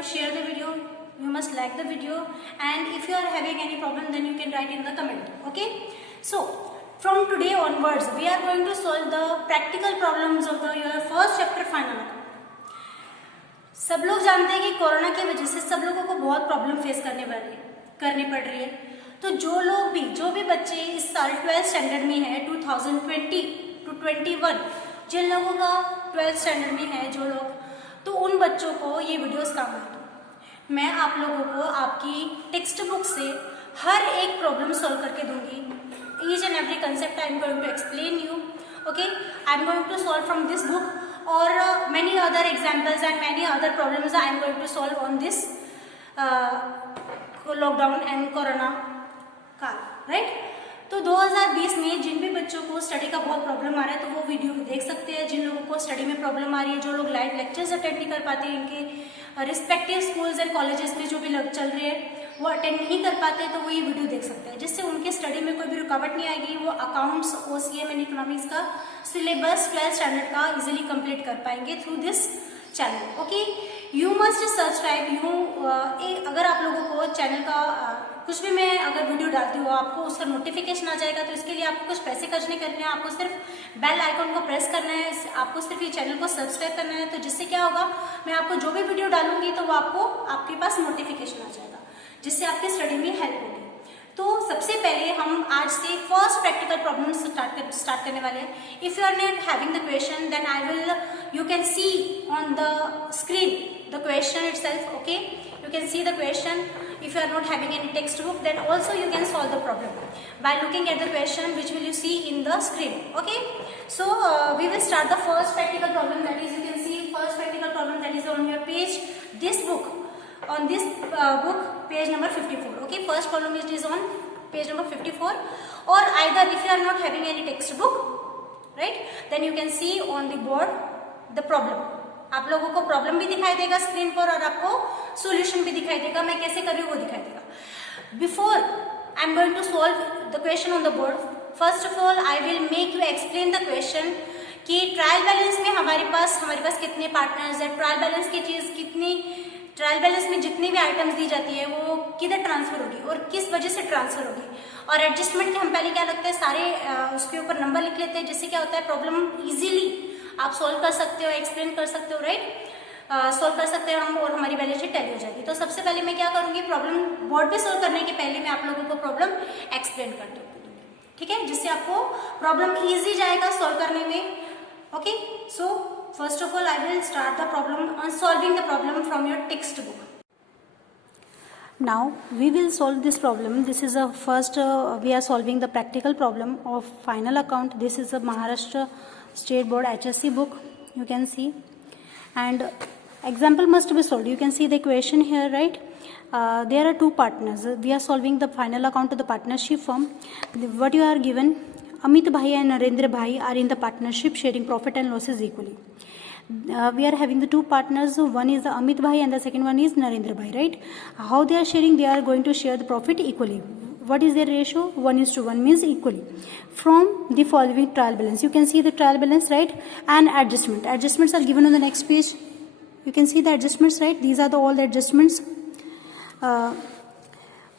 to share the video, you must like the video, and if you are having any problem then you can write in the comment. Okay, so from today onwards we are going to solve the practical problems of the your first chapter final. सब लोग जानते हैं कि corona की वजह से सब लोगों को बहुत प्रॉब्लम फेस करनी पड़ रही है। तो जो भी बच्चे इस साल 12th स्टैंडर्ड में है 2020 to 21, जिन लोगों का 12th स्टैंडर्ड में है जो लोग, तो उन बच्चों को ये वीडियोस काम आएगी। मैं आप लोगों को आपकी टेक्स्ट बुक से हर एक प्रॉब्लम सॉल्व करके दूंगी। Each and every concept I am going to explain you. Okay, I am going to solve from this book or many other examples and many other problems I am going to solve on this lockdown and corona काल, right? तो 2020 में जिन भी बच्चों को study का बहुत problem आ रहा है तो वो वीडियो देख सकते हैं। जिन लोगों को स्टडी में प्रॉब्लम आ रही है, जो लोग लाइव लेक्चर्स अटेंड नहीं कर पाते, इनके रिस्पेक्टिव स्कूल्स एंड कॉलेजेस में जो भी चल रहे हैं वो अटेंड नहीं कर पाते, तो वो ये वीडियो देख सकते हैं, जिससे उनके स्टडी में कोई भी रुकावट नहीं आएगी। वो अकाउंट्स, OCM एंड इकोनॉमिक्स का सिलेबस 12th स्टैंडर्ड का इजीली कंप्लीट कर पाएंगे through this channel. Okay, you must subscribe. अगर आप लोगों को चैनल का कुछ भी मैं अगर वीडियो डालती हूँ आपको उसका नोटिफिकेशन आ जाएगा, तो इसके लिए आपको कुछ पैसे खर्च नहीं करने हैं, आपको सिर्फ बेल आइकॉन को प्रेस करना है, आपको सिर्फ ये चैनल को सब्सक्राइब करना है। तो जिससे क्या होगा, मैं आपको जो भी वीडियो डालूंगी तो वो आपको आपके पास नोटिफिकेशन आ जाएगा, जिससे आपकी स्टडी में हेल्प होगी। तो सबसे पहले हम आज से फर्स्ट प्रैक्टिकल प्रॉब्लम स्टार्ट करने वाले हैं। If you are not having the question then I will you can see on the screen the question itself. Okay, you can see the question. If you are not having any textbook then also you can solve the problem by looking at the question which will you see in the screen. Okay, so we will start the first practical problem, that is you can see first practical problem that is on your page, this book, on this book page number 54. Okay, first problem it is on page number 54, or either if you are not having any textbook, right, then you can see on the board the problem. आप लोगों को problem भी दिखाई देगा screen पर और आपको solution भी दिखाई देगा, मैं कैसे कर रही हूँ वो दिखाई देगा। Before I am going to solve the question on the board, first of all I will make you explain the question कि ट्रायल बैलेंस में हमारे पास कितने पार्टनर्स है, ट्रायल बैलेंस की चीज कितनी, ट्रायल बैलेंस में जितनी भी आइटम्स दी जाती है वो किधर ट्रांसफर होगी और किस वजह से ट्रांसफर होगी। और एडजस्टमेंट के हम पहले क्या लगता है सारे उसके ऊपर नंबर लिख लेते हैं, जिससे क्या होता है प्रॉब्लम इजीली आप सॉल्व कर सकते हो, एक्सप्लेन कर सकते हो, राइट, सॉल्व कर सकते हो हम, और हमारी बैलेंस शीट टैली हो जाएगी। तो सबसे पहले मैं क्या करूंगी, प्रॉब्लम बोर्ड पे सॉल्व करने के पहले मैं आप लोगों को प्रॉब्लम एक्सप्लेन कर दूंगी, ठीक है, जिससे आपको प्रॉब्लम इजी जाएगा सॉल्व करने में। Okay, so first of all I will start the problem on solving the problem from your textbook. Now we will solve this problem. This is a first we are solving the practical problem of final account. This is a Maharashtra State Board HSC book, you can see, and example must be solved. You can see the equation here, right? There are two partners. We are solving the final account of the partnership firm. What you are given, Amit Bhai and Narendra Bhai are in the partnership sharing profit and losses equally. We are having the two partners, one is the Amit Bhai and the second one is Narendra Bhai, right? How they are sharing, they are going to share the profit equally. What is their ratio? 1:1 means equally. From the following trial balance, you can see the trial balance, right, and adjustments are given on the next page. You can see the adjustments, right, these are all the adjustments.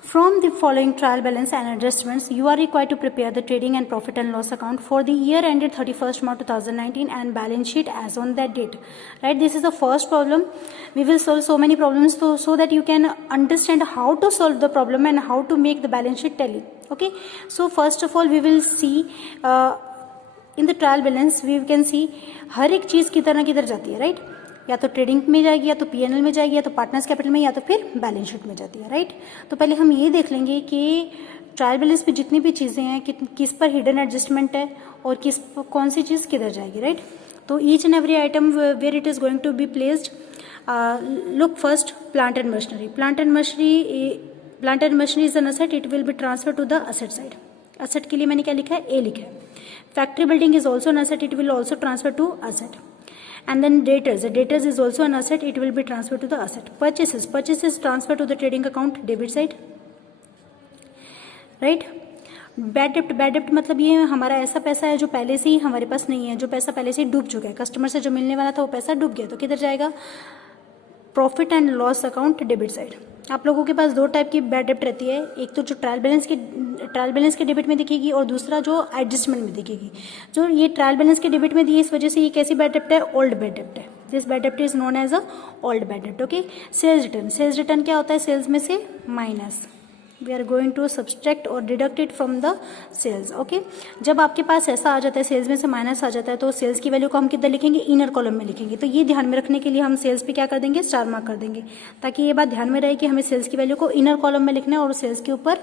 From the following trial balance and adjustments, you are required to prepare the trading and profit and loss account for the year ended 31st March 2019 and balance sheet as on that date. Right, this is the first problem. We will solve so many problems so that you can understand how to solve the problem and how to make the balance sheet tally. Okay, so first of all we will see in the trial balance we can see हर एक चीज़ किधर ना किधर जाती है, right, या तो trading में जाएगी, या तो PNL में जाएगी, या तो पार्टनर्स कैपिटल में, या तो फिर बैलेंस शीट में जाती है, राइट। तो पहले हम ये देख लेंगे कि ट्रायल बैलेंस पे जितनी भी चीज़ें हैं किस पर हिडन एडजस्टमेंट है और कौन सी चीज़ किधर जाएगी, राइट। तो each and every item where it is going to be placed. Look first, plant and machinery. Plant and machinery is an asset, it will be transfer to the asset side. Asset के लिए मैंने क्या लिखा है, A लिखा है। Factory building is also an asset, it will also transfer to asset. And then debtors, the debtors is also an asset, it will be transferred to the asset. Purchases transfer to the trading account, debit side, right? Bad डेप्ट मतलब ये हमारा ऐसा पैसा है जो पहले से ही हमारे पास नहीं है, जो पैसा पहले से ही डूब चुका है, कस्टमर से जो मिलने वाला था वो पैसा डूब गया, तो किधर जाएगा, profit and loss account debit side. आप लोगों के पास दो टाइप की बैड डेब्ट रहती है, एक तो जो ट्रायल बैलेंस के डेबिट में दिखेगी और दूसरा जो एडजस्टमेंट में दिखेगी। जो ये ट्रायल बैलेंस के डेबिट में दी है, इस वजह से ये कैसी बैड डेब्ट है, ओल्ड बैड डेब्ट है। दिस बैड डेब्ट is known as a old bad डेब्ट। ओके, सेल्स रिटर्न क्या होता है, सेल्स में से minus, we are going to subtract और deduct it from the sales. Okay, जब आपके पास ऐसा आ जाता है, सेल्स में से माइनस आ जाता है, तो सेल्स की वैल्यू को हम किधर लिखेंगे, इनर कॉलम में लिखेंगे। तो ये ध्यान में रखने के लिए हम सेल्स पे क्या कर देंगे, स्टार मार्क कर देंगे, ताकि ये बात ध्यान में रहे कि हमें सेल्स की वैल्यू को इनर कॉलम में लिखना है और सेल्स के ऊपर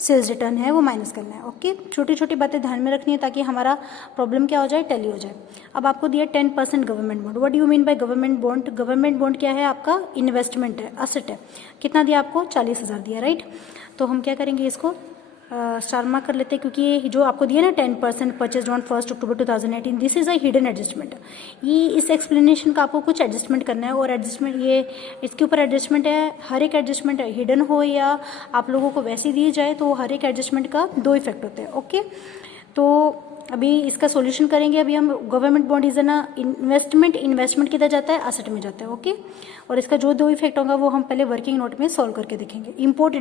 सेल्स रिटर्न है वो माइनस करना है। ओके, छोटी छोटी बातें ध्यान में रखनी है ताकि हमारा प्रॉब्लम क्या हो जाए, टैली हो जाए। अब आपको दिया 10% government bond. What do you mean by government bond? Government bond क्या है, आपका इन्वेस्टमेंट है, असेट है। कितना दिया आपको, 40,000 दिया, राइट। तो हम क्या करेंगे, इसको स्टार मार्क कर लेते हैं, क्योंकि ये जो आपको दिया ना 10% purchase on 1 October 2018, this is a hidden adjustment. ये इस एक्सप्लेनेशन का आपको कुछ एडजस्टमेंट करना है, और एडजस्टमेंट ये इसके ऊपर एडजस्टमेंट है। हर एक एडजस्टमेंट हिडन हो या आप लोगों को वैसी दी जाए, तो हर एक एडजस्टमेंट का दो इफेक्ट होते हैं। ओके, तो अभी इसका सॉल्यूशन करेंगे। अभी हम गवर्नमेंट बॉन्ड इज ना इन्वेस्टमेंट किधर जाता है, असेट में जाता है। ओके, और इसका जो दो इफेक्ट होगा वो हम पहले वर्किंग नोट में सॉल्व करके देखेंगे। इंपोर्ट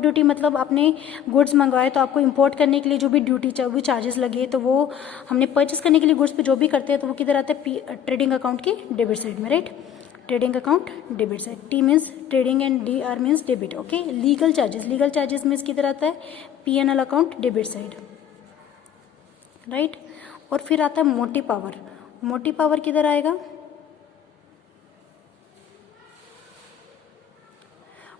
ड्यूटी मतलब आपने गुड्स मंगवाए, तो आपको इंपोर्ट करने के लिए जो भी ड्यूटी भी चार्जेस लगे, तो वो हमने परचेस करने के लिए गुड्स पे जो भी करते हैं, तो वो किधर आता है, ट्रेडिंग अकाउंट की डेबिट साइड में, right. Trading account debit side, T means trading and D R means debit. Okay, legal charges means किधर आता है, P&L account debit side, right. और फिर आता है मोटी पावर किधर आएगा,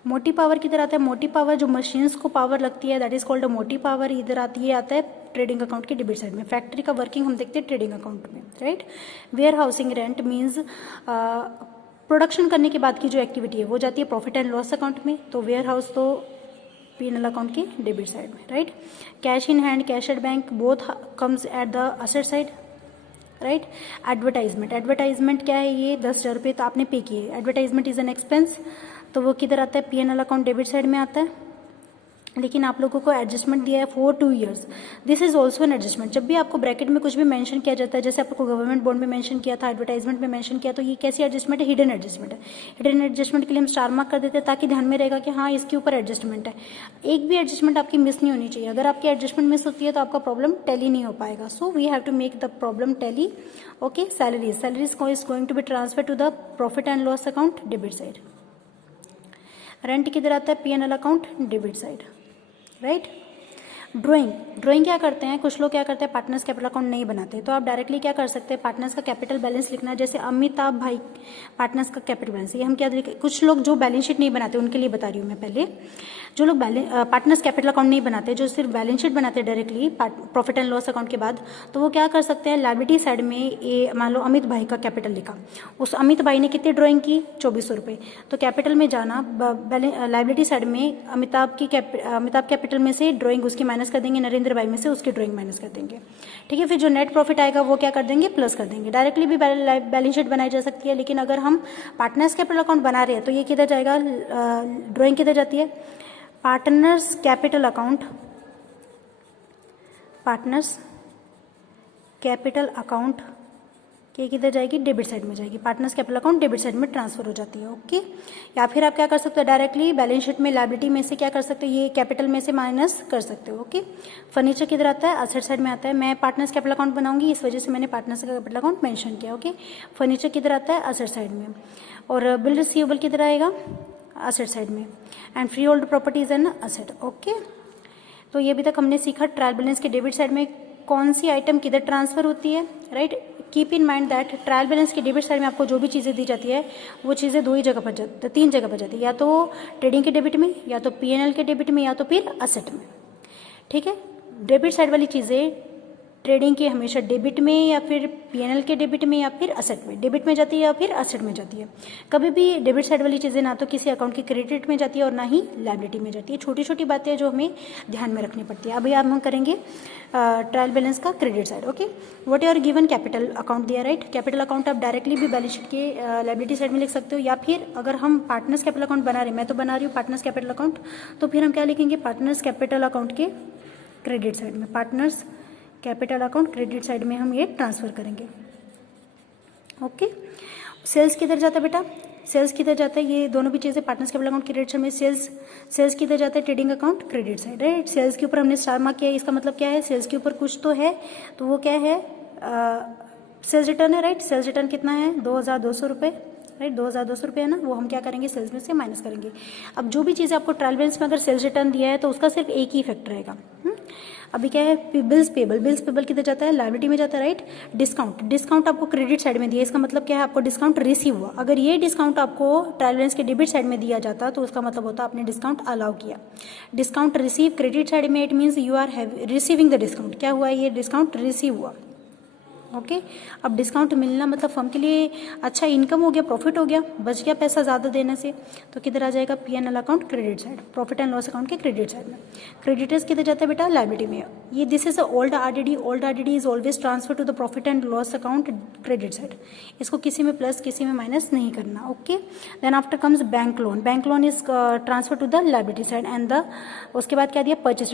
मोटी पावर किधर आता है, मोटी पावर जो मशीन्स को पावर लगती है, दैट इज कॉल्ड अ मोटी पावर, इधर आती है, आता है ट्रेडिंग अकाउंट की डेबिट साइड में। फैक्ट्री का वर्किंग हम देखते हैं ट्रेडिंग अकाउंट में, right. Warehousing rent means production करने के बाद की जो एक्टिविटी है वो जाती है प्रॉफिट एंड लॉस अकाउंट में, तो वेयर हाउस तो P&L अकाउंट की डेबिट साइड में, right. Cash in hand, cash at bank, both comes at the asset side, right. Advertisement क्या है, ये 10,000 रुपये तो आपने पे किए, एडवर्टाइजमेंट इज एन एक्सपेंस, तो वो किधर आता है, P&L अकाउंट डेबिट साइड में आता है। लेकिन आप लोगों को एडजस्टमेंट दिया है for 2 years, this is also N adjustment. जब भी आपको ब्रैकेट में कुछ भी मेंशन किया जाता है, जैसे आपको गवर्नमेंट बॉन्ड में मेंशन किया था, एडवर्टाइजमेंट में मेंशन किया, तो ये कैसी एडजस्टमेंट है, हिडन एडजस्टमेंट है। हिडन एडजस्टमेंट के लिए हम स्टार मार्क कर देते हैं, ताकि ध्यान में रहेगा कि हाँ इसके ऊपर एडजस्टमेंट है। एक भी एडजस्टमेंट आपकी मिस नहीं होनी चाहिए। अगर आपकी एडजस्टमेंट मिस होती है तो आपका प्रॉब्लम टैली नहीं हो पाएगा। So we have to make the problem tally. Okay, salaries is going to be transfer to the profit and loss account debit side. Rent किधर आता है, P&L account debit side, right. Drawing क्या करते हैं, कुछ लोग क्या करते हैं, पार्टनर्स कैपिटल अकाउंट नहीं बनाते, तो आप डायरेक्टली क्या कर सकते हैं, पार्टनर्स का कैपिटल बैलेंस लिखना है। जैसे अमिताभ भाई पार्टनर्स का कैपिटल बैलेंस, ये हम क्या लिखें, कुछ लोग जो बैलेंस शीट नहीं बनाते उनके लिए बता रही हूँ मैं पहले। जो लोग पार्टनर्स कैपिटल अकाउंट नहीं बनाते, जो सिर्फ बैलेंस शीट बनाते हैं directly profit and loss account के बाद, तो वो क्या कर सकते हैं, लायबिलिटी साइड में ये मान लो अमित भाई का कैपिटल लिखा, उस अमित भाई ने कितनी ड्राइंग की, 2400 रुपये, तो कैपिटल में जाना, लायबिलिटी साइड में अमिताभ कैपिटल में से ड्राइंग उसकी माइनस कर देंगे, नरेंद्र भाई में से उसकी ड्राइंग माइनस कर देंगे, ठीक है। फिर जो नेट प्रॉफिट आएगा वो क्या कर देंगे, प्लस कर देंगे। डायरेक्टली भी बैलेंस शीट बनाई जा सकती है, लेकिन अगर हम पार्टनर्स कैपिटल अकाउंट बना रहे हैं तो ये किधर जाएगा, ड्राइंग किधर जाती है, पार्टनर्स कैपिटल अकाउंट के किधर जाएगी, डेबिट साइड में जाएगी। Partners capital account debit side में ट्रांसफर हो जाती है। ओके, या फिर आप क्या कर सकते हो, डायरेक्टली बैलेंस शीट में लायबिलिटी में से क्या कर सकते हो, ये कैपिटल में से माइनस कर सकते हो। ओके, फर्नीचर किधर आता है, असेट साइड में आता है। मैं पार्टनर्स कैपिटल अकाउंट बनाऊंगी, इस वजह से मैंने पार्टनर्स का कैपिटल अकाउंट मेंशन किया। ओके, फर्नीचर किधर आता है, असेट साइड में, और बिल रिसीवेबल किधर आएगा, असेट साइड में, and free hold property is an asset. Okay, तो ये अभी तक हमने सीखा ट्रायल बैलेंस के डेबिट साइड में कौन सी आइटम किधर ट्रांसफर होती है, right. Keep in mind that trial balance के डेबिट साइड में आपको जो भी चीज़ें दी जाती है वो चीज़ें 3 जगह पर जाती है, या तो ट्रेडिंग के डेबिट में, या तो P&L के डेबिट में, या तो फिर असेट में, ठीक है। डेबिट साइड वाली चीज़ें ट्रेडिंग की हमेशा डेबिट में, या फिर P&L के डेबिट में, या फिर असेट में, डेबिट में जाती है या फिर असेट में जाती है। कभी भी डेबिट साइड वाली चीज़ें ना तो किसी अकाउंट की क्रेडिट में जाती है और ना ही लायबिलिटी में जाती है। छोटी छोटी बातें जो हमें ध्यान में रखनी पड़ती है। अभी हम करेंगे ट्रायल बैलेंस का credit side. Okay, what are given, capital account दिया, राइट। कैपिटल अकाउंट आप डायरेक्टली भी बैलेंस शीट के लायबिलिटी साइड में लिख सकते हो, या फिर अगर हम पार्टनर्स कैपिटल अकाउंट बना रहे हैं, मैं तो बना रही हूँ पार्टनर्स कैपिटल अकाउंट, तो फिर हम क्या लिखेंगे, पार्टनर्स कैपिटल अकाउंट के क्रेडिट साइड में, partners capital account credit side में हम ये ट्रांसफ़र करेंगे। ओके, सेल्स किधर जाता है बेटा, सेल्स किधर जाता है, ये दोनों भी चीज़ें partners capital account credit side में सेल्स किधर जाता है, trading account credit side, right. Sales के ऊपर हमने स्टार मार्क किया है, इसका मतलब क्या है, सेल्स के ऊपर कुछ तो है, तो वो क्या है, सेल्स रिटर्न है, राइट। सेल्स रिटर्न कितना है, 2200 रुपये, राइट। 2200 रुपये है ना, वो हम क्या करेंगे, सेल्स में से माइनस करेंगे। अब जो भी चीज़ें आपको ट्रायल बैलेंस में अगर सेल्स रिटर्न दिया है तो उसका सिर्फ एक ही इफेक्ट रहेगा। अभी क्या है, बिल्स पेबल किधर जाता है, लायबिलिटी में जाता है, राइट। डिस्काउंट आपको क्रेडिट साइड में दिया, इसका मतलब क्या है, आपको डिस्काउंट रिसीव हुआ। अगर ये डिस्काउंट आपको ट्रायल बैलेंस के डेबिट साइड में दिया जाता तो उसका मतलब होता आपने डिस्काउंट अलाउ किया। डिस्काउंट रिसीव क्रेडिट साइड में, it means you are receiving the discount. क्या हुआ, ये डिस्काउंट रिसीव हुआ, ओके। अब डिस्काउंट मिलना मतलब फर्म के लिए अच्छा इनकम हो गया, प्रॉफिट हो गया, बच गया पैसा ज़्यादा देने से, तो किधर आ जाएगा, P&L account credit side, profit and loss account के क्रेडिट साइड में। क्रेडिटर्स किधर जाता है बेटा, लायबिलिटी में। ये this is old RDD, old RDD is always transfer to the profit and loss account credit side. इसको किसी में प्लस किसी में माइनस नहीं करना, okay. Then after comes bank loan is transfer to the liability side and the, उसके बाद क्या दिया, परचेस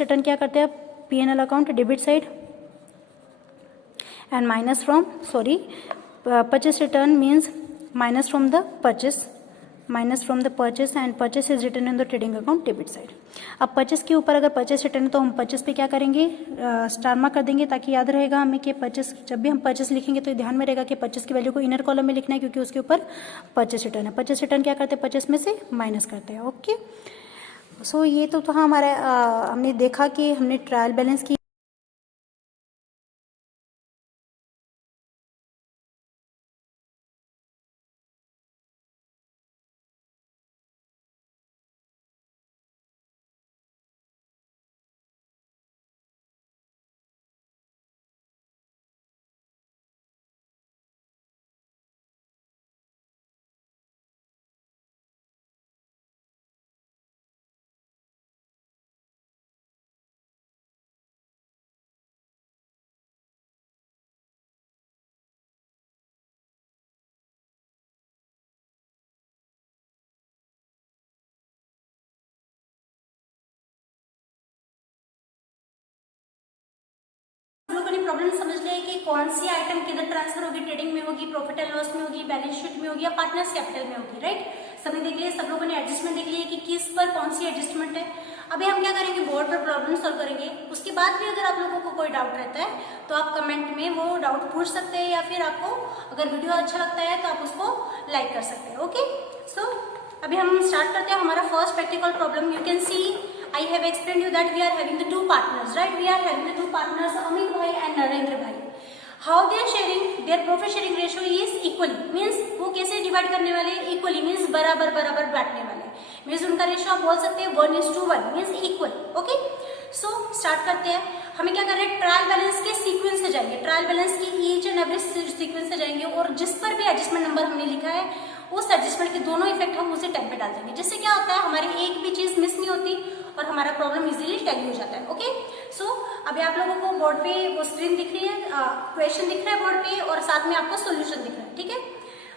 रिटर्न क्या करते हैं, P&L account debit side and minus from purchase return means minus from the purchase and purchase is written in the trading account debit side। अब purchase के ऊपर अगर परचेस रिटर्न है तो हम परचेस पे क्या करेंगे, स्टार मार्क कर देंगे, ताकि याद रहेगा हमें कि परचेस, जब भी हम परचेस लिखेंगे तो ध्यान में रहेगा कि परचेस की वैल्यू को इनर कॉलम में लिखना है, क्योंकि उसके ऊपर परचेस रिटर्न है। परचेस रिटर्न क्या करते हैं, परचेस में से माइनस करते हैं, ओके। सो ये तो था हमारा, हमने देखा कि हमने ट्रायल बैलेंस की प्रॉब्लम समझ लिया कि कौन सी आइटम किधर ट्रांसफर होगी, ट्रेडिंग में होगी, प्रॉफिट एंड लॉस में होगी, बैलेंस शीट में होगी या पार्टनर्स कैपिटल में होगी, राइट। सबने देख लिया, सब लोगों ने एडजस्टमेंट देख लिया कि किस पर कौन सी एडजस्टमेंट है। अभी हम क्या करेंगे, बोर्ड पर प्रॉब्लम सॉल्व करेंगे। उसके बाद भी अगर आप लोगों को कोई डाउट रहता है तो आप कमेंट में वो डाउट पूछ सकते हैं, या फिर आपको अगर वीडियो अच्छा लगता है तो आप उसको लाइक कर सकते हैं, ओके। सो अभी हम स्टार्ट करते हैं हमारा first practical problem. You can C I have explained you that we are having the two partners, right? We are having the two partners, Amit bhai and Narendra bhai. How they are sharing, their profit sharing ratio is equally, means वो कैसे divide करने वाले, equally means बराबर बराबर बांटने वाले, means उनका ratio आप बोल सकते हैं 1:1 means equal, okay? So start करते हैं। हमें क्या कर रहे हैं, ट्रायल बैलेंस के सीक्वेंस से जाएंगे, ट्रायल बैलेंस की ईच एंड एवरी सीक्वेंस से जाएंगे, और जिस पर भी एडजस्टमेंट नंबर हमने लिखा है उस एडजस्टमेंट के दोनों इफेक्ट हम उसे 10 पे डाल देंगे, जिससे क्या होता है, हमारी एक भी चीज मिस नहीं होती और हमारा प्रॉब्लम इजीली टैली हो जाता है, ओके। सो अभी आप लोगों को बोर्ड पे वो स्क्रीन दिख रही है, क्वेश्चन दिख रहा है बोर्ड पे, और साथ में आपको सॉल्यूशन दिख रहा है, ठीक है।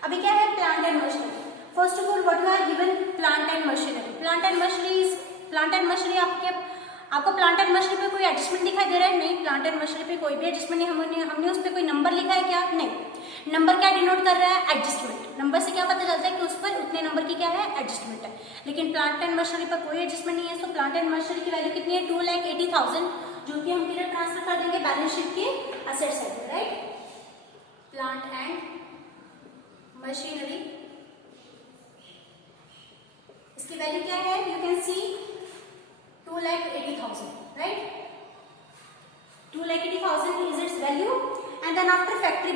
अभी क्या है, plant and machinery. First of all what you are given, plant and machinery. Plant and machinery आपको प्लांट एंड मशीनरी पे कोई एडजस्टमेंट दिखाई दे रहा है? नहीं, प्लांट एंड मशीनरी पे कोई भी एडजस्टमेंट नहीं। हमने उस पर कोई नंबर लिखा है क्या? नहीं। नंबर क्या डिनोट कर रहा है? एडजस्टमेंट। नंबर से क्या पता चलता है कि उस पर उतने नंबर की क्या है, एडजस्टमेंट है। लेकिन प्लांट एंड मशीनरी पर कोई एडजस्टमेंट नहीं है, तो प्लांट एंड मशीनरी की वैल्यू कितनी है, 2,80,000, जो कि हम किधर ट्रांसफर कर देंगे, बैलेंस शीट के असेट साइड में, राइट। प्लांट एंड मशीनरी, इसकी वैल्यू क्या है, you can C 2,80,000, right? 2,80,000 is its value, and then after factory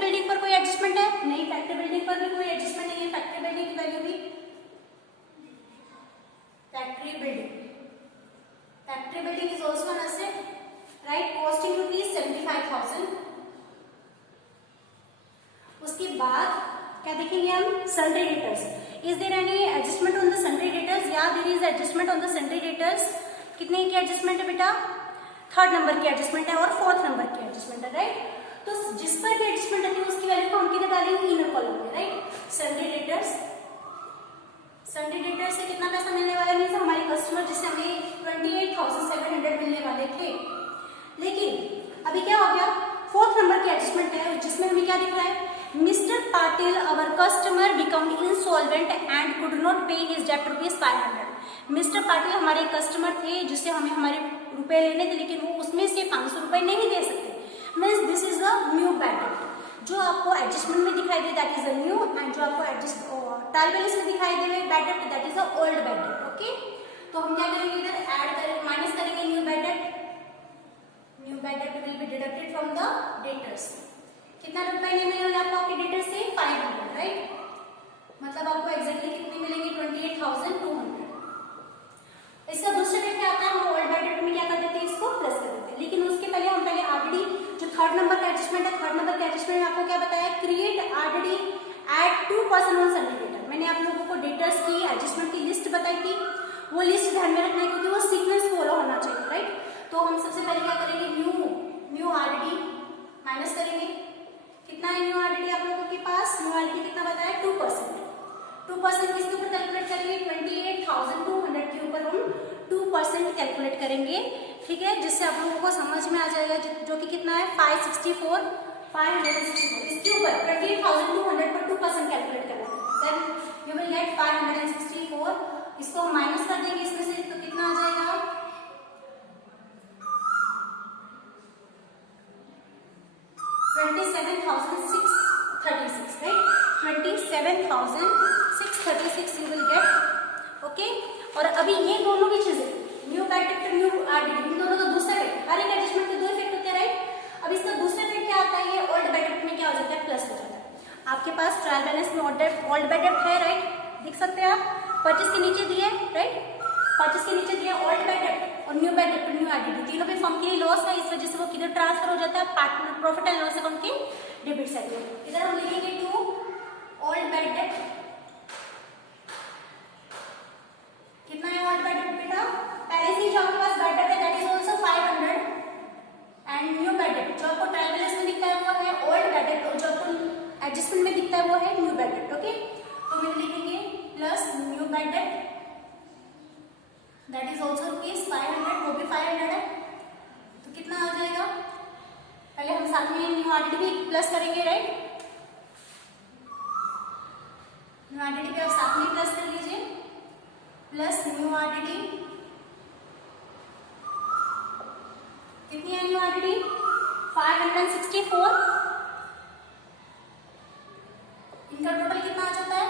building पर कोई एडजस्टमेंट है? नहीं, फैक्ट्री बिल्डिंग पर भी कोई एडजस्टमेंट नहीं है। फैक्ट्री बिल्डिंग की वैल्यू भी, factory building is also an asset, right. Costing rupees 75,000। उसके बाद क्या देखेंगे हम, sundry debtors. Is there any adjustment on the sundry debtors? या there is adjustment on the sundry debtors. कितने की एडजस्टमेंट है बेटा? 3rd नंबर की एडजस्टमेंट है और 4th नंबर की एडजस्टमेंट है, राइट। तो जिस पर भी एडजस्टमेंट है उसकी वैल्यू को हम किधर डालेंगे, इनर कॉलम में, राइट। सन्ड्री डेटर्स से कितना पैसा मिलने वाला है, मीन्स हमारे कस्टमर जिससे हमें 28,700 मिलने वाले थे। लेकिन अभी क्या हो गया, 4th नंबर की एडजस्टमेंट है जिसमें हमें क्या दिख रहा है, Mr. Patil, our customer, become insolvent and could not pay his debt ₹500. Mister Patil हमारे कस्टमर थे जिससे हमें हमारे रुपए लेने थे, लेकिन वो उसमें से 500 रुपए नहीं दे सकते। Means this is a new bad debt. जो आपको एडजस्टमेंट में दिखाई दे that is a new, and जो आपको ट्रायल बैलेंस में दिखाई दे bad debt that is a old bad debt. Okay, तो हम क्या करेंगे, इधर ऐड करेंगे, माइनस करेंगे new bad debt. New bad debt will be deducted from the debtors. कितना रुपए नहीं मिले आपको आपके डेटर से 500, राइट। मतलब आपको एग्जैक्टली कितने मिलेंगे 28,200। इसका दूसरा डेट क्या आता है, हम ओल्ड बैड डेट में क्या कर देते हैं, इसको प्लस कर देते हैं। लेकिन उसके पहले हम पहले आरडीडी जो थर्ड नंबर का एडजस्टमेंट है, थर्ड नंबर का एडजस्टमेंट में आपको क्या बताया, create RDD at 2% on sundry debtor. मैंने आप लोगों को डेटर्स की एडजस्टमेंट की लिस्ट बताई थी, वो लिस्ट ध्यान में रखना है क्योंकि वो सीक्वेंस फॉलो होना चाहिए, राइट। तो हम सबसे पहले क्या करेंगे, न्यू आरडीडी माइनस करेंगे। कितना है न्यू आरडीडी आप लोगों के पास, न्यू आरडीडी कितना बताया 2%। 2% किसके ऊपर कैलकुलेट करेंगे, 28,200 के ऊपर हम 2% कैलकुलेट करेंगे, ठीक है, जिससे आप लोगों को समझ में आ जाएगा, जो कि कितना है 564 इसके ऊपर 28,200 पर 2% कैलकुलेट करना है। Then you will get 564। इसको हम माइनस कर देंगे इसमें से, तो कितना आ जाएगा 27,636, right. 27,636 you will get. Okay, और अभी ये दोनों भी चीजें new bad debt, new RDD, इन दोनों का दूसरा इफेक्ट, हर एक एडजस्टमेंट के दो इफेक्ट होते हैं, राइट। अब इसका दूसरा इफेक्ट क्या आता है, ये ओल्ड बैड डेट में क्या हो जाता है, प्लस हो जाता है। आपके पास ट्रायल बैलेंस में ओल्ड बैड डेट है, राइट, देख सकते हैं आप, परचेस के नीचे दिए, राइट, परचेस के नीचे दिया ओल्ड बैड डेट और new bad debt, new RDD, तीनों भी फर्म के लिए लॉस है, इस वजह से वो किधर ट्रांसफर हो जाता है, partner profit and loss account के डेबिट साइड में। इधर हम लिखेंगे टू ओल्ड बैड डेट। कितना है ओल्ड बैड डेट बेटा, पहले से ही जो आपके पास बैड डेट है that is also 500, and new bad debt जो आपको ट्रायल बैलेंस में दिखता है वो है ओल्ड बैड डेट, और जो आपको एडजस्टमेंट में दिखता है वो है न्यू बैड डेट। ओके, तो हम लिखेंगे plus new bad debt that is also ₹500, वो भी 500 है, तो कितना आ जाएगा, पहले हम साथ में न्यू आरडीडी भी प्लस करेंगे, राइट। न्यू आरडीडी भी आप साथ में प्लस कर लीजिए, प्लस न्यू आरडीडी, कितनी है न्यू आरडीडी 564, इनका टोटल कितना आ जाता है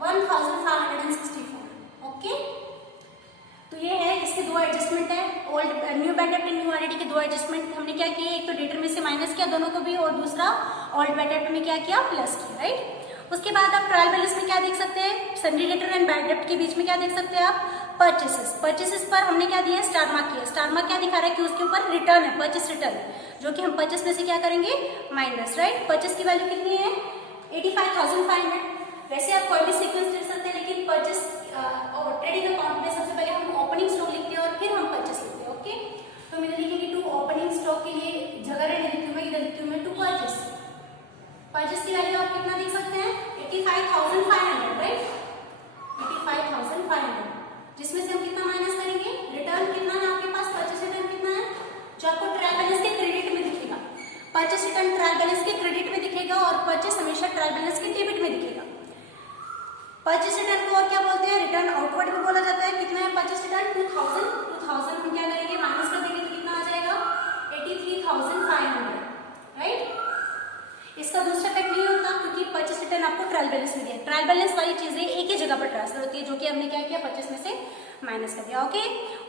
1564। ओके, तो ये है, इसके दो एडजस्टमेंट है, old new bad debt new RDD के दो एडजस्टमेंट हमने क्या किए, एक तो डेटर में से माइनस किया दोनों को भी, और दूसरा ओल्ड बैड डेट में क्या किया, प्लस किया, राइट। उसके बाद आप ट्रायल बैलेंस में क्या देख सकते हैं, Sunday debtor and bad debt के बीच में क्या देख सकते हैं आप, परचेसेस पर हमने क्या दिया, स्टार मार्क किया। स्टार मार्क क्या दिखा रहा है कि उसके ऊपर रिटर्न है, परचेस रिटर्न, जो कि हम परचेस में से क्या करेंगे, माइनस, राइट। परचेस की वैल्यू कितनी है 85,500। वैसे आप कोई भी सीक्वेंस लिख सकते हैं, लेकिन परचेस और ट्रेडिंग अकाउंट में सबसे पहले हम ओपनिंग स्टॉक लिखते हैं और फिर हम परचेस लिखते हैं। ओके, तो मैं लिखेंगे टू ओपनिंग स्टॉक के लिए जगह रहने देती हूँ मैं, इधर लिखती हूँ मैं टू परचेस। परचेस की वैल्यू आप कितना देख सकते हैं 85,500, राइट, 85,500, जिसमें से हम कितना माइनस करेंगे, रिटर्न कितना है आपके पास, परचेस रिटर्न कितना है, जो आपको ट्रायल बैलेंस के क्रेडिट में दिखेगा। परचेस रिटर्न ट्रायल बैलेंस के क्रेडिट में दिखेगा और परचेस हमेशा ट्रायल बैलेंस के डेबिट में दिखेगा। परचेस रिटर्न को और क्या बोलते हैं, रिटर्न आउटवर्ड भी बोला जाता है। कितना है परचेस रिटर्न 2000 हम क्या करेंगे, माइनस कर देंगे, तो कितना आ जाएगा 83,500, राइट। इसका दूसरा इफेक्ट नहीं होता क्योंकि परचेस रिटर्न आपको ट्रायल बैलेंस में दिया। ट्रायल बैलेंस वाली चीजें एक ही जगह पर ट्रांसफर होती है, जो कि हमने क्या किया, परचेस में से माइनस कर दिया। ओके,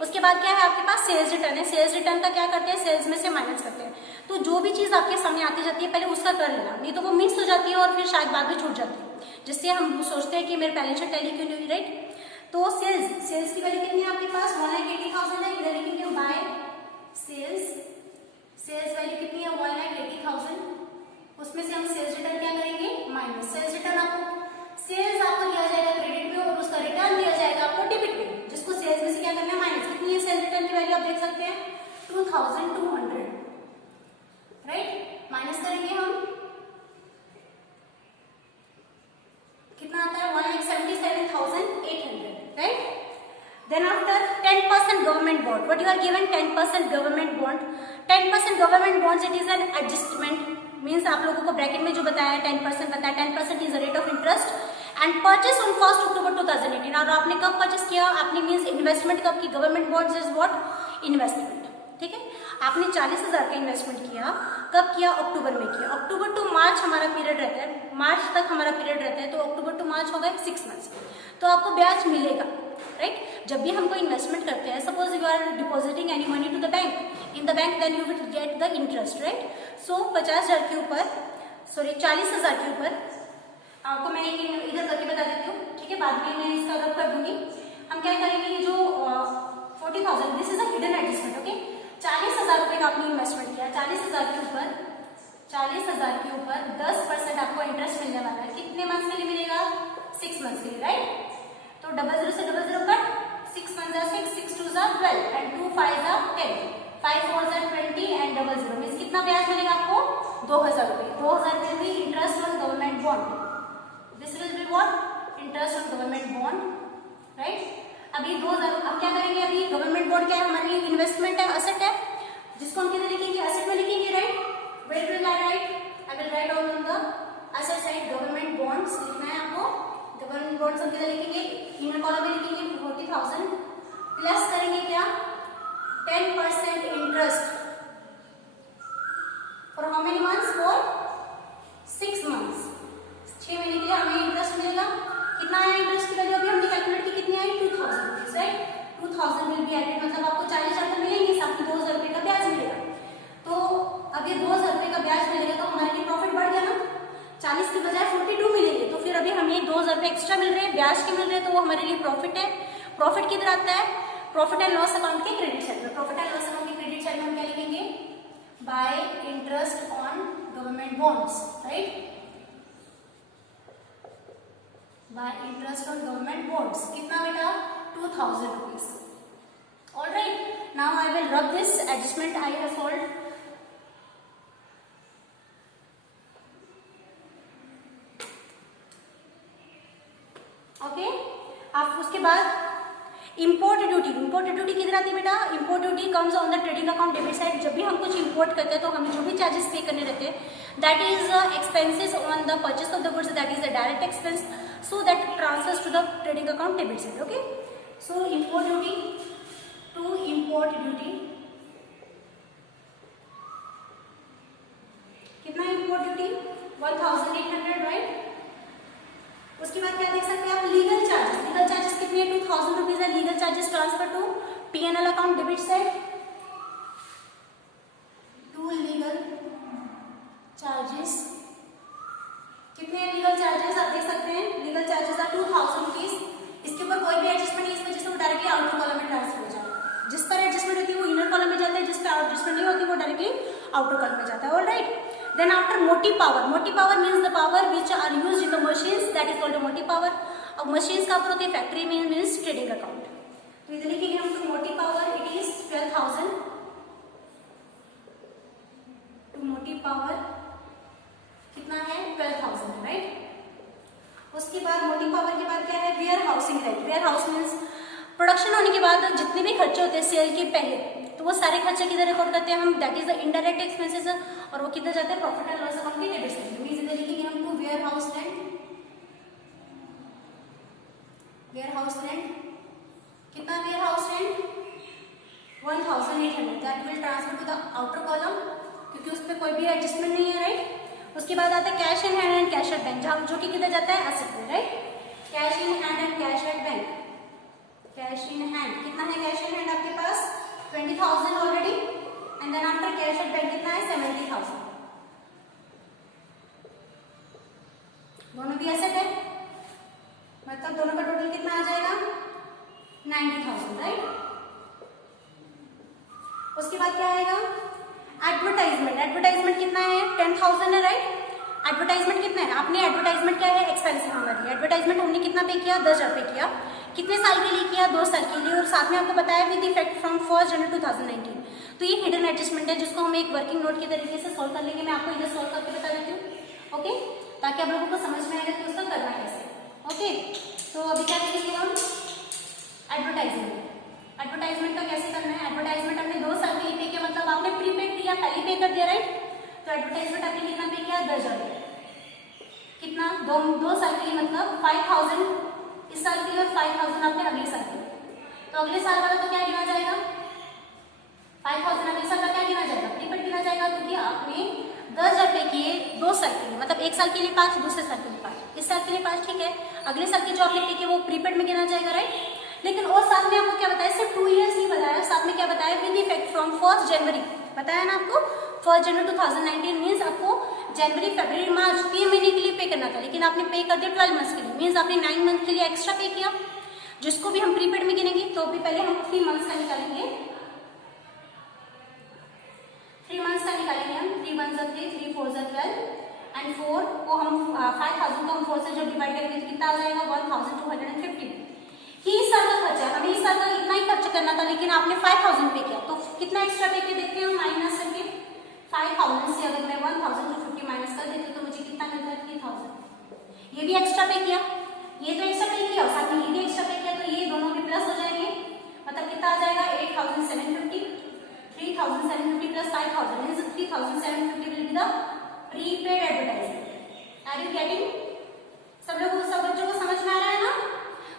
उसके बाद क्या है आपके पास सेल्स रिटर्न है। सेल्स रिटर्न का क्या करते हैं, सेल्स में से माइनस करते हैं। तो जो भी चीज आपके सामने आती जाती है पहले उसका कर लेना, नहीं तो वो मिस हो जाती है और फिर शायद बाद में छूट जाती है, जिससे हम सोचते हैं कि मेरे बैलेंस शीट टैली क्यों नहीं हुई, राइट। तो सेल्स की वैल्यू कितनी है आपके पास 1,80,000 है, इधर लिखेंगे बाय सेल्स वैल्यू कितनी है 1,80,000, उसमें से हम सेल्स रिटर्न क्या करेंगे, माइनस। सेल्स रिटर्न सेल्स आपको दिया जाएगा क्रेडिट में और उसका रिटर्न दिया जाएगा आपको डेबिट में, जिसको सेल्स में से क्या करना है, माइनस। कितनी है सेल्स रिटर्न की वैल्यू आप देख सकते हैं 2,200, राइट। माइनस करेंगे हम, कितना आता है 1,77,800, right. Then after 10% government bond, what you are given 10% government bond. 10% government bonds, it is an adjustment. Means आप लोगों को ब्रैकेट में जो बताया 10% बताया, 10% is the rate of interest and purchase on 1 अक्टूबर 2018। और आपने कब परचेस किया, आपने मीन्स इन्वेस्टमेंट कब की, government bonds is what, investment, ठीक है। आपने 40,000 का इन्वेस्टमेंट किया, कब किया, अक्टूबर में किया। अक्टूबर टू मार्च हमारा पीरियड रहता है, मार्च तक हमारा पीरियड रहता है, तो अक्टूबर टू मार्च हो गए 6 मंथ्स, तो आपको ब्याज मिलेगा, राइट। जब भी हमको इन्वेस्टमेंट करते हैं, suppose you are depositing any money to the bank, in the bank, then you will get the interest, right. So 50,000 के ऊपर, सॉरी 40,000 के ऊपर, आपको मैं इधर करके बता देती हूँ, ठीक है, बाद में मैं इसका रब कर दूंगी। हम क्या करेंगे, ये जो 40,000, this is a hidden adjustment, okay. 40,000 रुपये का आपने इन्वेस्टमेंट किया, 40,000 के ऊपर 10% आपको इंटरेस्ट मिलने वाला है। कितने मंथ्स के लिए मिलेगा, 6 मंथ्स के लिए, राइट। तो 00 से 00 कट, 6 1 6, 6 2 12 एंड 2 5 10, 5 4 20 एंड 00 मीन्स कितना ब्याज मिलेगा आपको, 2,000 रुपये। 2,000 will B interest on government bond, this will be what, interest on government bond, right. अभी 2,000, अब क्या करेंगे, अभी गवर्नमेंट बॉन्ड क्या है, हमारे लिए इन्वेस्टमेंट है, असेट है, जिसको हम किधर लिखेंगे, असेट में लिखेंगे, right. Where will I write, I will write on the asset side government bonds लिखना है आपको। गवर्नमेंट बॉन्ड्स हम किधर लिखेंगे, इनर कॉलम में लिखेंगे 40,000 प्लस करेंगे क्या, 10% interest for how many months, for 6 months, 6 महीने के लिए हमें इंटरेस्ट मिलेगा। कितना आया इंटरेस्ट की वैल्यू, अभी हमने कैलकुलेट की, कितनी आई, 2,000 rupees, right. 2,000 will be added, मतलब आपको 40,000 तो मिलेंगे, साथ में 2,000 रुपये का ब्याज मिलेगा। तो अब ये 2,000 रुपये का ब्याज मिलेगा, तो हमारे लिए प्रॉफिट बढ़ गया ना, 40 के बजाय 42 मिलेंगे। तो फिर अभी हमें 2,000 रुपये एक्स्ट्रा मिल रहे हैं, ब्याज के मिल रहे हैं, तो वो हमारे लिए प्रॉफिट है। प्रॉफिट किधर आता है, प्रॉफिट एंड लॉस अकाउंट के क्रेडिट साइड में। प्रॉफिट एंड लॉस अकाउंट के क्रेडिट साइड में हम क्या लिखेंगे, bye interest on government bonds, right, bye interest on government bonds. कितना बेटा, 2,000 rupees, alright. Now I will rub this adjustment I have solved. Okay, आप उसके बाद इंपोर्ट ड्यूटी, इंपोर्ट ड्यूटी किधर आती है बेटा, import duty comes on the trading account debit side. जब भी हम कुछ इंपोर्ट करते हैं तो हमें जो भी चार्जेस पे करने रहते हैं, that is expenses on the purchase of the goods, that is the direct expense, so that transfers to the trading account debit side, okay. So import duty to import duty, कितना import duty, 1,800, right. उसके बाद क्या देख सकते हैं आप, legal charges, legal charges कितने हैं, 2,000 रुपीज है। Legal charges transfer to PNL account debit side, to legal charges, कितने हैं लीगल चार्जेस, आप देख सकते हैं लीगल चार्जेस आर 2,000 रुपीज। इसके ऊपर कोई भी एडजस्टमेंट नहीं, इस वजह से वो डायरेक्टली आउटर कॉलम में ट्रांसफर हो जाता है। जिस पर एडजस्टमेंट होती है वो इनर कॉलम में जाता है, जिस पर एडजस्टमेंट नहीं होती वो डायरेक्टली आउटर कॉलम में जाता है, alright. Then after motive power means the power which are used in the machines, that is called a motive power. अब machines का होती है फैक्ट्री में, means trading account। तो इधर लिखेंगे हम तो motive power it is 12,000 to motive power कितना है, 12,000, राइट। उसके बाद मोटिव पावर के बाद क्या है, warehousing, right. Warehouse means production होने के बाद जितने भी खर्चे होते हैं सेल के पहले, तो वो सारे खर्चे किधर रिकॉर्ड करते हैं हम, that is the indirect expenses, और वो किधर जाते हैं, प्रॉफिट एंड लॉस अकाउंट के डेबिट साइड में। इधर लिखेंगे हम to warehouse rent, warehouse rent कितना, warehouse rent 1,800, that will transfer to the outer column, क्योंकि उस पर कोई भी एडजस्टमेंट नहीं है, राइट। उसके बाद आता है cash in hand and cash at bank, जहाँ जो कि किधर जाता है, एसेट में, right. Cash in hand and cash at bank, cash in hand कितना है, कैश इन हैंड आपके पास 20,000 already, and then after cash at bank कितना है, 70,000, दोनों भी एसेट है, मतलब दोनों का टोटल कितना आ जाएगा, 90,000, राइट। उसके बाद क्या आएगा, एडवर्टाइजमेंट, एडवर्टाइजमेंट कितना है, 10,000 है, राइट। एडवर्टाइजमेंट कितना है, आपने एडवर्टाइजमेंट क्या है, एक्सपेंस है हमारी। एडवर्टाइजमेंट हमने कितना पे किया, 10,000 पे किया। कितने साल के लिए किया, 2 साल के लिए, और साथ में आपको बताया विद इफेक्ट फ्रॉम 1 जनवरी 2019। तो ये हिडन एडजस्टमेंट है, जिसको हम एक वर्किंग नोट के तरीके से सॉल्व कर लेंगे। मैं आपको इधर सॉल्व करके बता देती हूँ, ओके, ताकि आप लोगों को समझ में आएगा कि उसका करना कैसे, ओके। तो अभी क्या करेंगे हम, एडवर्टाइजमेंट, एडवर्टाइजमेंट का कैसे करना है। एडवर्टाइजमेंट हमने 2 साल के लिए पे किया, मतलब आपने प्रीपेड किया, पहले पे कर दिया, राइट। तो एडवर्टाइजमेंट आपने कितना पे किया, 10,000 कितना, दो साल के लिए, मतलब 5,000 इस साल के लिए और 5,000 आपने अगले साल के लिए। तो अगले साल वाला तो क्या गिना जाएगा, 5,000 अगले साल का क्या गिना जाएगा, प्रीपेड गिना जाएगा, क्योंकि आपने 10,000 पे किए 2 साल के लिए, मतलब एक साल के लिए 5, दूसरे साल के लिए 5, इस साल के लिए 5, ठीक है। अगले साल के जो आपने पे किए वो प्रीपेड में गिना जाएगा, राइट। लेकिन और साथ में आपको क्या बताया, सिर्फ 2 ईयर्स नहीं बताया, साथ में क्या बताया, विद इफेक्ट फ्रॉम 1 जनवरी, बताया ना आपको 1 जनवरी 2019, मीन्स आपको जनवरी फरवरी मार्च 3 महीने के लिए पे करना था, लेकिन आपने पे कर दिया 12 मंथ्स के लिए, मीन्स आपने 9 मंथ के लिए एक्स्ट्रा पे किया, जिसको भी हम प्रीपेड में गिनेंगे। तो भी पहले हम 3 मंथ्स का निकालेंगे, 3 मंथ्स का निकालेंगे हम, 3 1 = 3, 3 4 = 12 एंड 4 को हम 5,000 को हम 4 से जब डिवाइड करेंगे तो कितना आ जाएगा, 1,250। कि इस साल का खर्चा, हमें इस साल का इतना ही खर्च करना था, लेकिन आपने 5,000 पे किया, तो कितना एक्स्ट्रा पे किया देखते हैं हम, माइनस करके 5,000 से अगर मैं 1,250 माइनस कर देती हूँ तो मुझे कितना मिलता है, 3,000। ये भी एक्स्ट्रा पे किया, ये तो एक्स्ट्रा पे किया, साथ में ये भी एक्स्ट्रा पे किया, तो ये दोनों भी प्लस हो जाएंगे, मतलब कितना आ जाएगा, 8,750, 3,750 plus 5,000 means 3,750 will be the prepaid advertisement. Are you getting? सब लोगों, सब बच्चों को समझ में आ रहा है ना?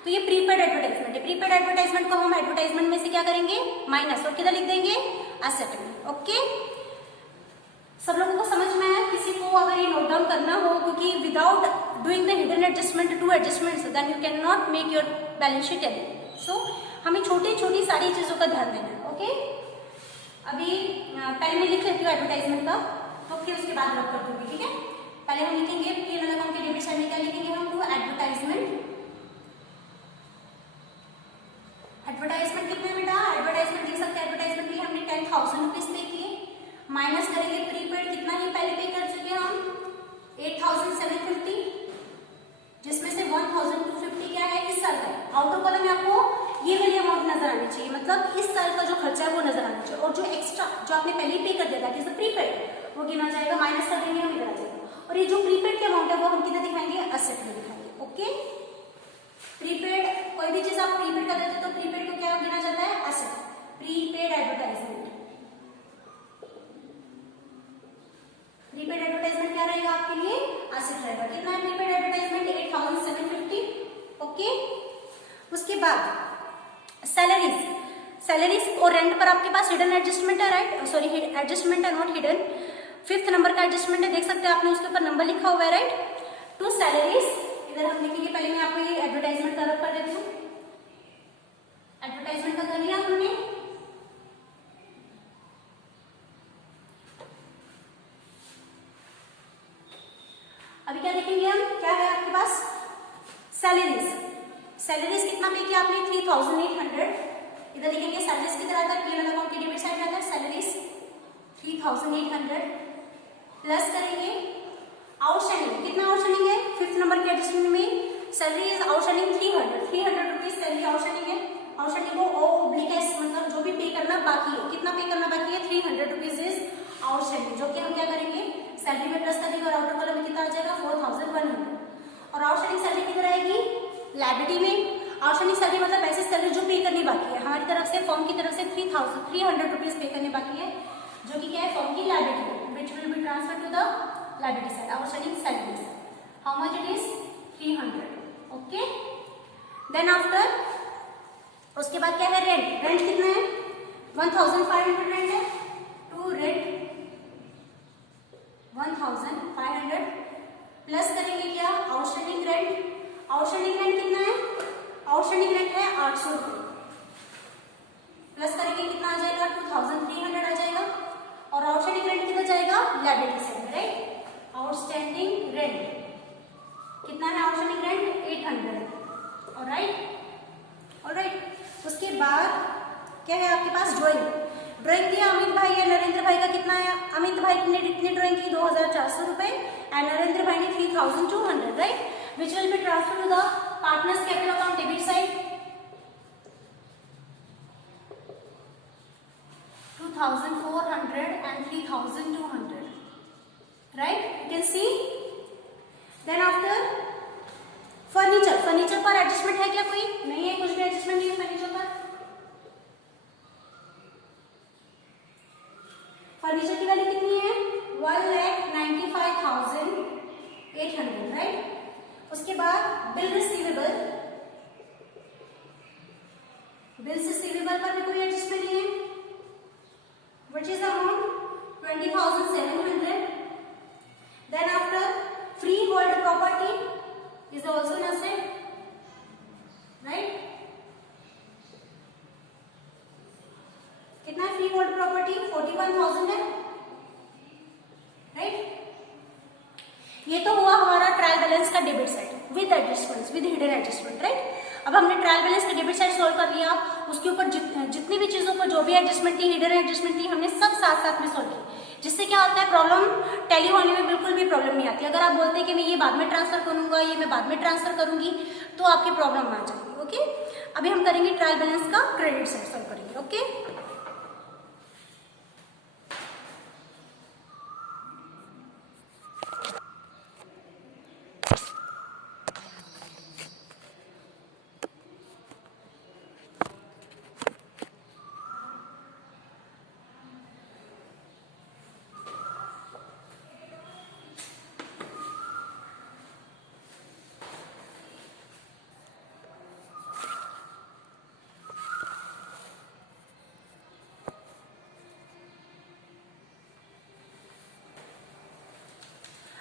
तो ये प्रीपेड एडवर्टाइजमेंट है। प्रीपेड एडवर्टाइजमेंट को हम एडवर्टाइजमेंट में से क्या करेंगे, माइनस, और किधर लिख देंगे, एसेट में। ओके, सब लोगों को समझ में आया? किसी को अगर ये नोट डाउन करना हो, क्योंकि without doing the hidden adjustment, 2 adjustments, then you can not make your balance sheet tally. So हमें छोटी छोटी सारी चीजों का ध्यान देना है। ओके, अभी पहले मैं लिख लेती हूँ एडवर्टाइजमेंट का, तो फिर उसके बाद रब कर दूंगी, ठीक है। पहले हम लिखेंगे P&L अकाउंट के डेबिट साइड में क्या लिखेंगे हम, टू एडवर्टाइजमेंट। एडवर्टाइजमेंट कितने बेटा, एडवर्टाइजमेंट देख सकते हैं, एडवर्टाइजमेंट के लिए हमने 10,000 रुपीज पे किए, माइनस करेंगे प्रीपेड, कितना ही पहले पे कर चुके हैं हम, 8,750, जिसमें से 1,250 क्या है, इस साल का। आउटर कॉलम में आपको ये वाली अमाउंट नजर आनी चाहिए, मतलब इस साल का जो खर्चा है वो नजर आना चाहिए, और जो एक्स्ट्रा जो आपने पहले पे कर दिया था प्रीपेड, वो गिना जाएगा, माइनस कर देंगे, हम इधर आ जाएगा। और ये जो प्रीपेड की अमाउंट है वो हम किधर दिखाएंगे, एसेट में दिखाएंगे। ओके, प्रीपेड, कोई भी चीज आप प्रीपेड कर देते हैं तो प्रीपेड को क्या गिना जाता है, asset. Prepaid advertisement, prepaid advertisement क्या रहेगा आपके लिए, एसेट रहेगा। कितना है प्रीपेड एडवर्टाइजमेंट, 8,750। ओके, उसके बाद सैलरीज, सैलरीज और रेंट पर आपके पास हिडन एडजस्टमेंट है, राइट, सॉरी एडजस्टमेंट है, नॉट हिडन, 5th नंबर का एडजस्टमेंट है, देख सकते हैं आपने उसके ऊपर नंबर लिखा हुआ है, राइट। टू सैलरीज, इधर हम लिखेंगे, पहले मैं आपको ये एडवर्टाइजमेंट का रब कर देती हूँ, एडवर्टाइजमेंट का कर लिया हमने। अभी क्या देखेंगे हम, क्या है आपके पास, सैलरीज, सैलरीज कितना पे किया आपने, 3,800, इधर लिखेंगे सैलरीज किधर आता है, P&L अकाउंट की डेबिट साइड आता है, सैलरीज 3,800 प्लस करेंगे आउटस्टैंडिंग, कितना आउटस्टैंडिंग है, 5th नंबर के एडजस्टमेंट में salary is outstanding 300 rupees salary outstanding है। आउटस्टैंडिंग को ओ ओब्लिक मतलब जो भी पे करना बाकी है, कितना पे करना बाकी है, 300 रुपीज इज आउटस्टैंडिंग, जो कि हम क्या करेंगे, सैलरी में प्लस करेंगे, और आउटर कॉलम में कितना आ जाएगा, 4,100। और आउटस्टैंडिंग सैलरी किधर आएगी, लायबिलिटी में। आउटस्टैंडिंग सैलरी मतलब ऐसी सैलरी जो पे करनी बाकी है हमारी तरफ से, फर्म की तरफ से 300 रुपीज पे करने बाकी है, जो कि क्या है, फर्म की liability, which will be transfer to the liability side, outstanding salaries. How much it is, 300। Okay, then after उसके बाद क्या है, रेंट, रेंट कितना है, 1,500 रेंट है, टू रेंट 1,500 प्लस करेंगे क्या, आउटस्टैंडिंग रेंट, आउटस्टैंडिंग रेंट कितना है, आउटस्टैंडिंग रेंट है 800 रुपये, प्लस करेंगे कितना आ जाएगा, 2,300 आ जाएगा, और आउटस्टैंडिंग रेंट किधर जाएगा, liability side, right. Outstanding rent कितना है, आउटस्टैंडिंग रेंट 800, ऑलराइट। उसके बाद क्या है आपके पास, ड्राइंग, ड्राइंग दिया अमित भाई या नरेंद्र भाई का कितना है, अमित भाई ने कितनी ड्राइंग की, 2,400 रुपए, एंड नरेंद्र भाई ने 3,200, right, which will be transfer to the partners capital account debit side, 2,400 and 3,200, right, you can see. Then after furniture, furniture पर एडजस्टमेंट है क्या, कोई नहीं है, कुछ भी एडजस्टमेंट नहीं है फर्नीचर पर। फर्नीचर की वैल्यू कितनी है, 1,95,800, राइट। उसके बाद बिल रिसीवेबल पर भी कोई एडजस्टमेंट नहीं है, which is around 20,700. Then after freehold property is also an asset, right? कितना है freehold property? 41,000 है, right? ये तो हुआ हमारा ट्रायल बैलेंस का debit side with adjustments, with hidden adjustment, right. अब हमने ट्रायल बैलेंस का डेबिट साइड सॉल्व कर लिया, उसके ऊपर जितनी भी चीजों पर जो भी एडजस्टमेंट थी, हिडन एडजस्टमेंट थी, हमने सब साथ साथ में सॉल्व की, जिससे क्या होता है, प्रॉब्लम टैली होने में बिल्कुल भी प्रॉब्लम नहीं आती। अगर आप बोलते हैं कि मैं ये बाद में ट्रांसफर करूंगा, ये मैं बाद में ट्रांसफर करूंगी, तो आपकी प्रॉब्लम आ जाएगी। ओके, अभी हम करेंगे ट्रायल बैलेंस का क्रेडिट साइड सॉल्व करेंगे। ओके,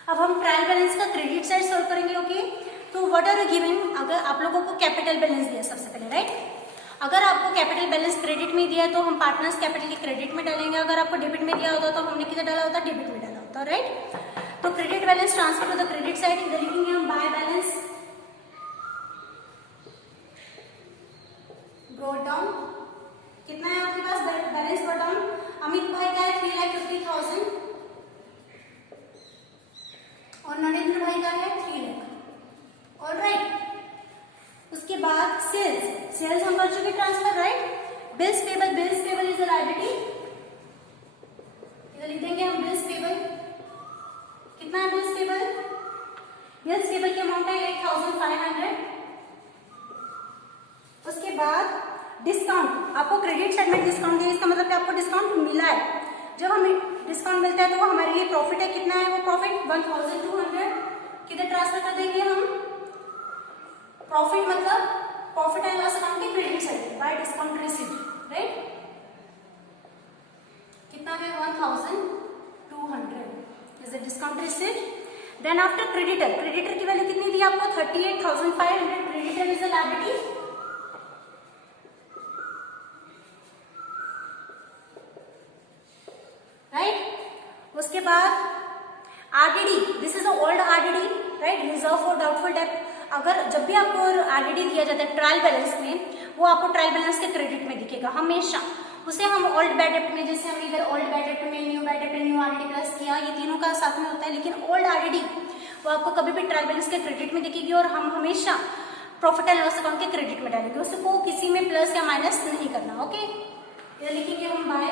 अब हम ट्रायल बैलेंस का क्रेडिट साइड सॉल्व करेंगे। ओके, तो व्हाट आर यू गिवन, अगर आप लोगों को कैपिटल बैलेंस दिया सबसे पहले, राइट। अगर आपको कैपिटल बैलेंस क्रेडिट में दिया है तो हम पार्टनर्स कैपिटल के क्रेडिट में डालेंगे, अगर आपको डेबिट में दिया होता तो हमने किधर डाला होता, डेबिट में डाला होता, राइट। तो credit balance transfer to the credit side, इधर लिखेंगे हम बाय बैलेंस ब्रॉट डाउन। कितना है आपके पास बैलेंस ब्रॉट डाउन? अमित भाई का है 3,50,000 और नरेंद्र भाई का है 3 लाख। ऑलराइट, उसके बाद सेल्स हम कर चुके transfer, right. Bills payable is a liability, इधर लिख देंगे हम बिल्स पेबल। कितना है बिल्स पेबल की अमाउंट है 8,500। उसके बाद डिस्काउंट, आपको क्रेडिट साइड में डिस्काउंट दिया, इसका मतलब कि आपको डिस्काउंट मिला है। जब हमें डिस्काउंट मिलता है तो वो हमारे लिए प्रॉफिट है। कितना है वो प्रॉफिट? 1,200। किधर ट्रांसफर कर देंगे हम? प्रॉफिट मतलब प्रॉफिट एंड लॉस अकाउंट के credit side by discount received, right. कितना है? 1,200 is the discount received. Then after creditor की वैल्यू कितनी दी आपको? 38,500। Creditor is a liability, right. उसके बाद RDD, this is a old RDD, right, reserve for doubtful debt. अगर जब भी आपको आरडीडी दिया जाता है ट्रायल बैलेंस में, वो आपको ट्रायल बैलेंस के क्रेडिट में दिखेगा हमेशा। उसे हम ओल्ड बैड डेट में, जैसे हमने इधर ओल्ड बैड डेट में न्यू बैड डेट में न्यू आरडीडी प्लस किया, ये तीनों का साथ में होता है, लेकिन ओल्ड आरडीडी वो आपको कभी भी ट्रायल बैलेंस के क्रेडिट में दिखेगी और हम हमेशा प्रॉफिट एंड लॉस अकाउंट के क्रेडिट में डालेंगे, उसको किसी में प्लस या माइनस नहीं करना। ओके, इधर लिखेंगे हम बाय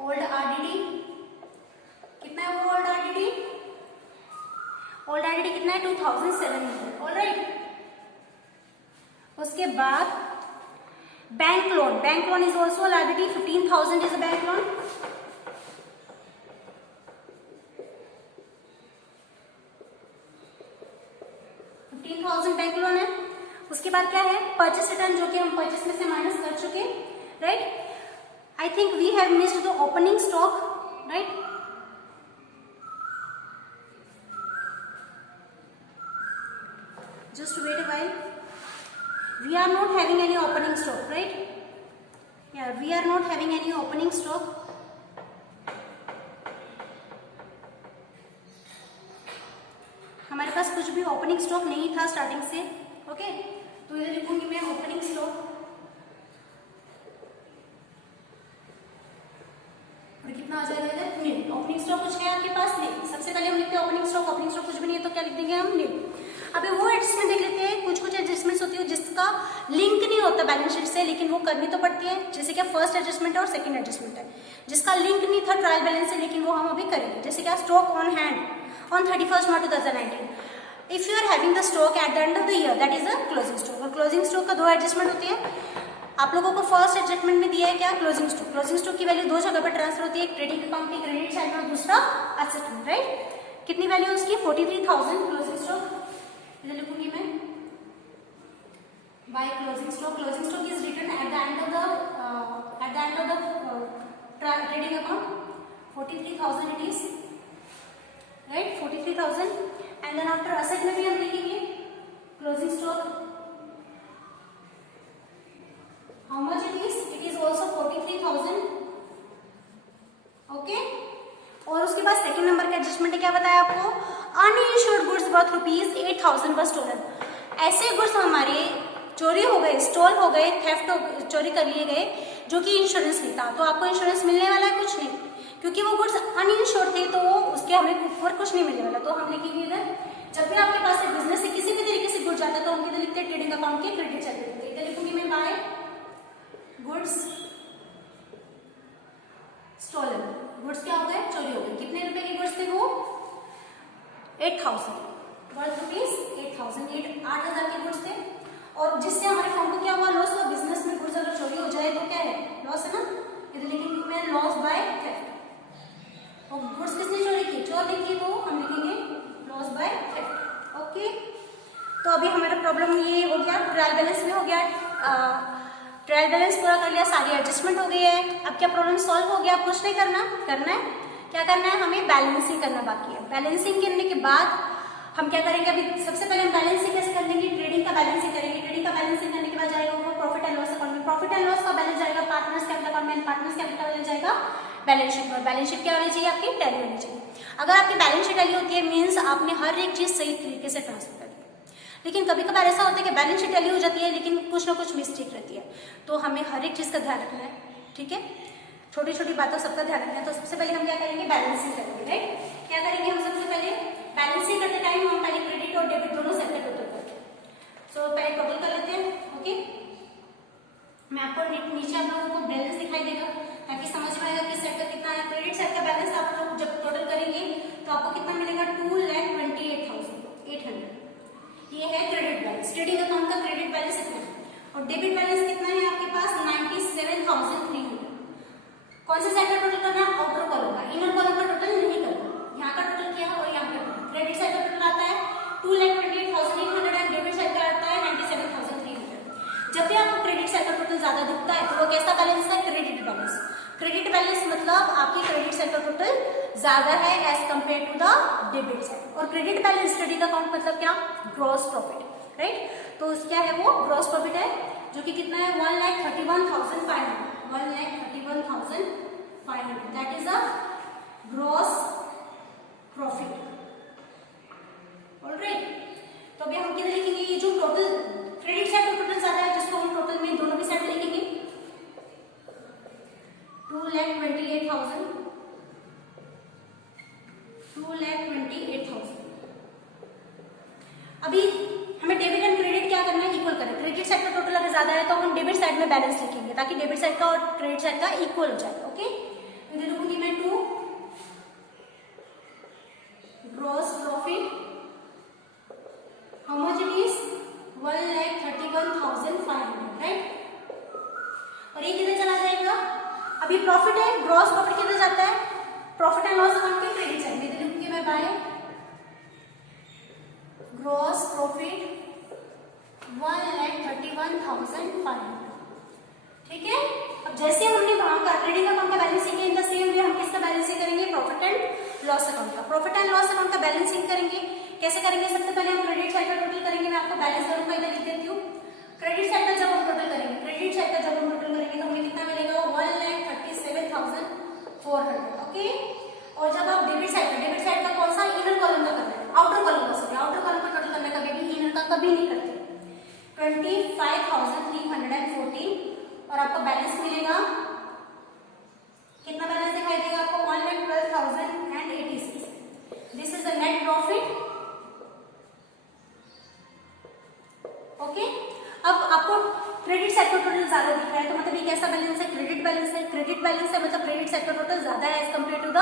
ओल्ड आरडीडी। कितना है वो ओल्ड आरडीडी? ओल्ड आरडीडी कितना है? 2,700। ऑलराइट, उसके बाद bank loan is also liability. 15,000 is a bank loan. 15,000 bank loan है। उसके बाद क्या है? परचेस रिटर्न, जो कि हम परचेस में से माइनस कर चुके, right. I think we have missed the opening stock, right. Just wait a while. We are not having any opening stock, right? Yeah, we are not having any opening stock. हमारे पास कुछ भी opening stock नहीं था starting से। Okay, तो इधर लिखूंगी मैं ओपनिंग स्टॉक, और कितना आ जाएगा इधर? नील। ओपनिंग स्टॉक कुछ है आपके पास? नहीं। सबसे पहले हम लिखते हैं ओपनिंग स्टॉक कुछ भी नहीं है तो क्या लिख देंगे हम? नील। अभी वो एडजस्टमेंट देख लेते हैं। कुछ एडजस्टमेंट्स होती है जिसका लिंक नहीं होता बैलेंस शीट से, लेकिन वो करनी तो पड़ती है, जैसे क्या फर्स्ट एडजस्टमेंट है और सेकंड एडजस्टमेंट है, जिसका लिंक नहीं था ट्रायल बैलेंस से, लेकिन वो हम अभी करेंगे। जैसे क्या stock on hand on 31 March 2019, if you are having the stock at the end of the year, that is a closing stock. और क्लोजिंग स्टॉक का 2 एडजस्टमेंट होती है। आप लोगों को फर्स्ट एडजस्टमेंट में दिया है क्या? क्लोजिंग स्टॉक की वैल्यू 2 जगह पर ट्रांसफर होती है, एक ट्रेडिंग अकाउंट की क्रेडिट साइड में और दूसरा एसेट में, राइट। कितनी वैल्यू उसकी 43,000 क्लोजिंग स्टॉक, इधर लिखूंगी मैं by closing stock. Closing stock is written at the end of the trading account, 43,000 it is, right, 43,000। And then after asset में भी हम लिखेंगे closing stock, how much it is also 43,000, okay. और उसके बाद सेकंड नंबर का adjustment क्या बताया आपको, अनइंश्योर्ड गुड्स वर्थ ₹8,000 वर स्टोलन। ऐसे गुड्स हमारे चोरी हो गए, स्टॉल हो गए, थेफ्ट हो, चोरी कर लिए गए, जो कि इंश्योरेंस नहीं था, तो आपको इंश्योरेंस मिलने वाला है कुछ नहीं, क्योंकि वो गुड्स अनइंश्योर्ड थे, तो उसके हमें ऊपर कुछ नहीं मिलने वाला। तो हम लिखेंगे इधर, जब भी आपके पास एक बिजनेस से किसी भी तरीके से गुड जाता है तो हम इधर लिखते हैं ट्रेडिंग अकाउंट के क्रेडिट साइड लिखते हैं। इधर लिखूंगी मैं बाय गुड्स स्टोलन, गुड्स क्या हो गए, चोरी हो गए। कितने रुपए के गुड्स थे वो, 8,000 वर्थ ₹8,000, 8,000 के गुड्स थे। और जिससे हमारे फर्म को क्या हुआ, लॉस हुआ। बिजनेस में गुड्स अगर चोरी हो जाए तो क्या है, लॉस है ना। इधर लिखेंगे मैं लॉस बाय थेफ्ट। और गुड्स किसने चोरी की, चोर ने की, तो हम लिखेंगे लॉस बाय थेफ्ट, ओके। तो अभी हमारा प्रॉब्लम ये हो गया, ट्रायल बैलेंस में हो गया, ट्रायल बैलेंस पूरा कर लिया, सारी एडजस्टमेंट हो गई है। अब क्या प्रॉब्लम सॉल्व हो गया, कुछ नहीं करना है क्या करना है, हमें बैलेंसिंग करना बाकी है। बैलेंसिंग करने के बाद हम क्या करेंगे, अभी सबसे पहले हम बैलेंसिंग कैसे कर लेंगे, ट्रेडिंग का बैलेंसिंग करेंगे। ट्रेडिंग का बैलेंसिंग करने के बाद जाएगा वो प्रॉफिट एंड लॉस अकाउंट में, प्रॉफिट एंड लॉस का बैलेंस जाएगा पार्टनर्स कैपिटल अकाउंट में, पार्टनर्स कैपिटल बैलेंस जाएगा बैलेंस शीट में। बैलेंस शीट क्या होनी चाहिए, आपकी टैली होनी चाहिए। अगर आपकी बैलेंस शीट टैली होती है, मीन्स आपने हर एक चीज सही तरीके से ट्रांसफर कर दी। लेकिन कभी कभार ऐसा होता है कि बैलेंस शीट टैली हो जाती है, लेकिन कुछ ना कुछ मिस्टेक रहती है, तो हमें हर एक चीज का ध्यान रखना है, ठीक है। छोटी छोटी बातों सबका ध्यान रखना है। तो सबसे पहले हम क्या करेंगे, बैलेंसिंग करेंगे, राइट। क्या करेंगे हम सबसे पहले, बैलेंसिंग करते टाइम हम पहले क्रेडिट और डेबिट दोनों सेट का टोटल करते हैं। सो पहले टोटल कर लेते हैं, ओके। मैं आपको नीचे आप लोगों को बैलेंस दिखाई देगा ताकि समझ में आएगा कि सेट का कितना है। क्रेडिट सेट का बैलेंस आप लोग जब टोटल करेंगे तो आपको कितना मिलेगा, 2,28,800। ये है क्रेडिट बैलेंस, ट्रेडिंग अकाउंट का क्रेडिट बैलेंस इतना है। और डेबिट बैलेंस कितना है आपके पास, 97,300। कौन से सेट का टोटल करना है, आउटर कॉलम का, इनर कॉलम का टोटल नहीं करना। यहाँ का टोटल किया और यहाँ का टोटल। क्रेडिट साइड का टोटल आता है 2,28,800 एंड डेबिट साइड का आता है 97,300। जब भी आपको क्रेडिट साइड का टोटल ज्यादा दिखता है तो वो कैसा बैलेंस है, क्रेडिट बैलेंस। क्रेडिट बैलेंस मतलब आपकी क्रेडिट साइड का टोटल ज्यादा है as compare to the debit side. और क्रेडिट बैलेंस ट्रेडिंग अकाउंट मतलब क्या, ग्रॉस प्रॉफिट, राइट। तो क्या है वो, ग्रॉस प्रॉफिट है, जो कि कितना है, 1,31,500, 1,31,500, that is a gross profit, alright. तो अभी हम किधर लिखेंगे, ये जो टोटल क्रेडिट साइड का टोटल ज्यादा है, जिसको हम टोटल में दोनों भी साइड लिखेंगे, 2,28,000, 2,28,000। अभी हमें डेबिट एंड क्रेडिट क्या करना है, इक्वल करना है। क्रेडिट साइड का टोटल अगर ज्यादा है तो हम डेबिट साइड में बैलेंस लिखेंगे ताकि डेबिट साइड का और क्रेडिट साइड का इक्वल हो जाए, ओके। इधर लिखूंगी मैं 2 gross profit, how much it is, 1,31,500, right. और ये किधर चला जाएगा, अभी प्रॉफिट है, ग्रॉस प्रॉफिट किधर जाता है, प्रॉफिट एंड लॉस अकाउंट के क्रेडिट साइड में। इधर लिखूंगी मैं बाय ग्रॉस प्रॉफिट 1,31,500, ठीक है। अब जैसे हमने वहां का ट्रेडिंग अकाउंट का बैलेंसिंग किया, इन द सेम वे हम किसका बैलेंसिंग करेंगे, प्रॉफिट एंड लॉस अकाउंट का। प्रॉफिट एंड लॉस अकाउंट का बैलेंसिंग करेंगे, कैसे करेंगे, सबसे पहले हम क्रेडिट साइड का टोटल करेंगे। मैं आपको बैलेंस करूँ का इधर लिख देती हूँ। क्रेडिट साइड का जब हम टोटल करेंगे, क्रेडिट साइड का जब हम टोटल करेंगे तो हमें कितना मिलेगा, 1,37,400, ओके। और जब आप डेबिट साइड का कौन सा, इनर कॉलम का करना है, आउटर कॉलम का, सॉरी आउटर कॉलम का टोटल करना है, कभी भी इनर का कभी नहीं करते। 25,314 और आपका बैलेंस मिलेगा, कितना बैलेंस दिखाई देगा आपको, 1,12,086। This is the net profit, okay. अब आपको क्रेडिट साइड का टोटल ज्यादा दिख रहा है तो मतलब ये कैसा बैलेंस है, क्रेडिट बैलेंस है। क्रेडिट बैलेंस है मतलब क्रेडिट साइड का टोटल ज्यादा है as compare to the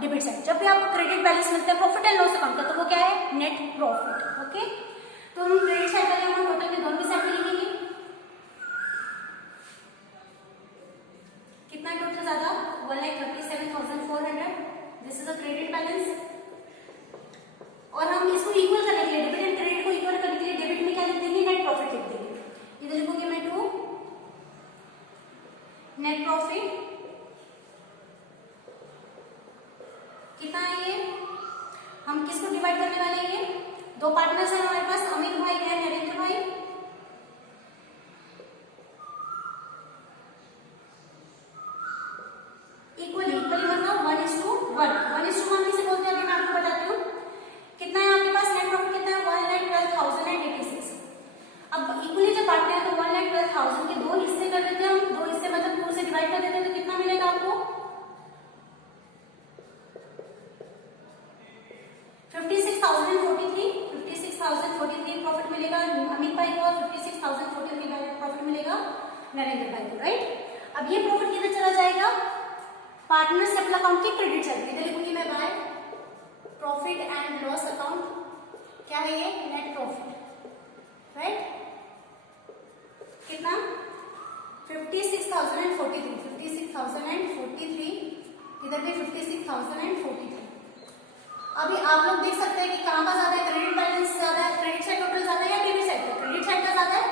debit side. जब भी आपको क्रेडिट बैलेंस मिलता है प्रॉफिट एंड लॉस अकाउंट का, तो वो क्या है, नेट प्रॉफिट, ओके। तो हम क्रेडिट साइड वाले हम टोटल में दोनों साइड में लिखेंगे, कितना टोटल ज्यादा, 1,37,400, this is a credit balance. कितना है ये, हम किसको डिवाइड करने वाले हैं, ये दो पार्टनर्स हैं हमारे पास, अमित भाई एंड नरेंद्र भाई। इक्वली मतलब 1:1, 1:1 किसे बोलते हैं अभी मैं आपको बताती हूँ। कितना है आपके पास नेट प्रॉफिट, कितना है 1,12,086। अब इक्वली जब बांटते हैं तो 1,12,000 के दो हिस्से कर देते हैं हम, दो हिस्से मतलब 2 से डिवाइड कर देते हैं, तो कितना मिलेगा आपको 56,043 प्रॉफिट मिलेगा अमित भाई को, और 56,043 प्रॉफिट मिलेगा नरेंद्र भाई को, राइट। अब ये प्रॉफिट किधर चला जाएगा, पार्टनर्स कैपिटल अकाउंट के क्रेडिट साइड, इधर लिखूंगी मैं by profit and loss account. क्या है ये, नेट प्रॉफिट, राइट। कितना 56,043, इधर भी 56,043। अभी आप लोग देख सकते हैं कि कहां का ज्यादा है, क्रेडिट बैलेंस ज्यादा है, क्रेडिट साइड टोटल ज्यादा है या डेबिट साइड का, क्रेडिट साइड का ज्यादा है।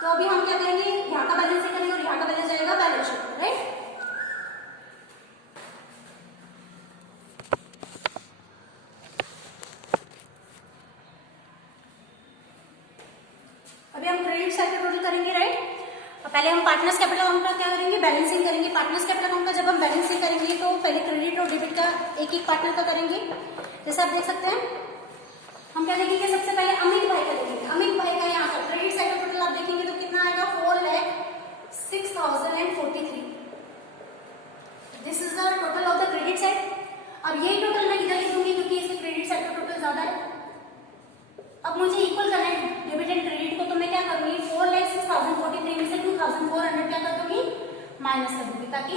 तो अभी हम क्या करेंगे, यहाँ का बैलेंस करेंगे और यहाँ का बैलेंस जाएगा बैलेंस शीट, राइट। अभी हम क्रेडिट साइड का टोटल करेंगे, राइट। पहले हम पार्टनर्स कैपिटल अकाउंट का क्या करेंगे, बैलेंसिंग करेंगे। पार्टनर्स कैपिटल अकाउंट का जब हम बैलेंसिंग करेंगे तो पहले क्रेडिट और डेबिट का एक एक पार्टनर का करेंगे। जैसे आप देख सकते हैं, हम क्या देखेंगे, सबसे पहले अमित भाई का देखेंगे। अमित भाई का यहाँ का क्रेडिट साइड का टोटल आप देखेंगे तो कितना आएगा 4,06,043। This is the total of the credit side. अब यही टोटल मैं इधर लिखूंगी क्योंकि इसके क्रेडिट साइड का टोटल ज्यादा है। अब मुझे इक्वल करना है डेबिट एंड क्रेडिट को, तो मैं क्या करूंगी 4,06,043 में से 2,400 क्या कर दूंगी, माइनस कर दूंगी, ताकि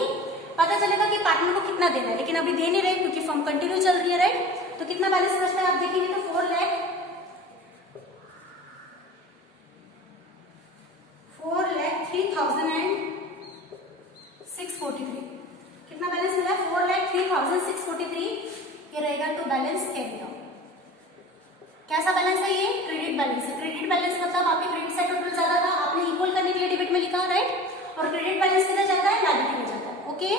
पता चलेगा कि पार्टनर को कितना देना है। लेकिन अभी दे नहीं रहे क्योंकि फर्म कंटिन्यू चल रही है, राइट। तो कितना बैलेंस बचता है आप देखेंगे तो 4,03,643। कितना बैलेंस मिला, 4,03,643। ये रहेगा टू बैलेंस कैरी डाउन। कैसा बैलेंस है ये, क्रेडिट बैलेंस है। क्रेडिट बैलेंस मतलब आपके क्रेडिट साइड टोटल ज्यादा था, आपने इक्वल करने के लिए डेबिट में लिखा, राइट। और क्रेडिट बैलेंस किधर जाता है, लायबिलिटी में जाता है, ओके।